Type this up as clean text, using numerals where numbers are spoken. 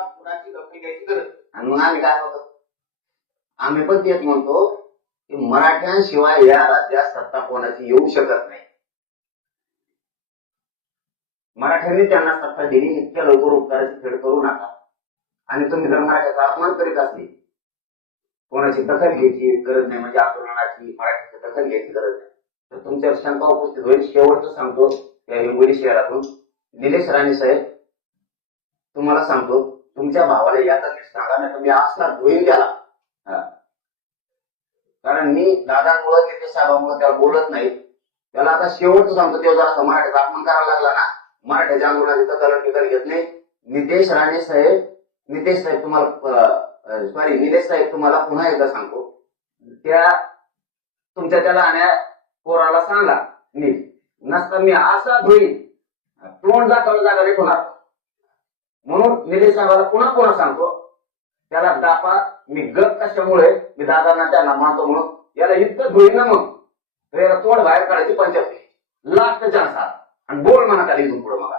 आता कुणाची दखल घ्यायची गरज नाही. आणि मग आम्ही काय होतो, आम्ही पण तेच म्हणतो की मराठ्यांशिवाय या राज्यात सत्ता कोणाची येऊ शकत नाही. मराठ्यांनी त्यांना सत्ता दिली, इतक्या लवकर उपकाराची फेड करू नका. आणि तुम्ही जर मराठ्याचा अपमान करीत असली, कोणाची दखल घ्यायची गरज नाही, म्हणजे आंदोलनाची मराठ्याची दखल घ्यायची गरज नाही, तर तुमच्यावर शंका उपस्थित होईल. शेवटचं सांगतो, त्या हिंगोली शहरातून निलेश राणे साहेब, तुम्हाला सांगतो, तुमच्या भावाला याचा नीट सांगा, नाही तर मी असला धुईन त्याला. कारण मी दादांमुळे नितेश साहेबांमुळे त्याला बोलत नाही. त्याला आता शेवटचं सांगतो, तेव्हा जरा मराठ्याचा अपमान करायला लागला ना, मराठ्याच्या आंदोलनाची दखल घेत नाही. नितेश राणे साहेब, निलेश साहेब तुम्हाला पुन्हा एकदा सांगतो, त्या तुमच्या त्या लहान्या पोराला सांगा नीट, नसता मी असा धुईन, तोंड दाखवलं जागा नीट होणार. म्हणून निलेश साहेबाला पुन्हा पुन्हा सांगतो, त्याला दापा. मी गप कशामुळे, मी दादांना त्यांना मानतो म्हणून याला इतकं धुईन ना, मग याला तोंड बाहेर काढायची पंचायत लास्ट चान्स आणि बोल म्हणा त्याला इथून पुढे. मला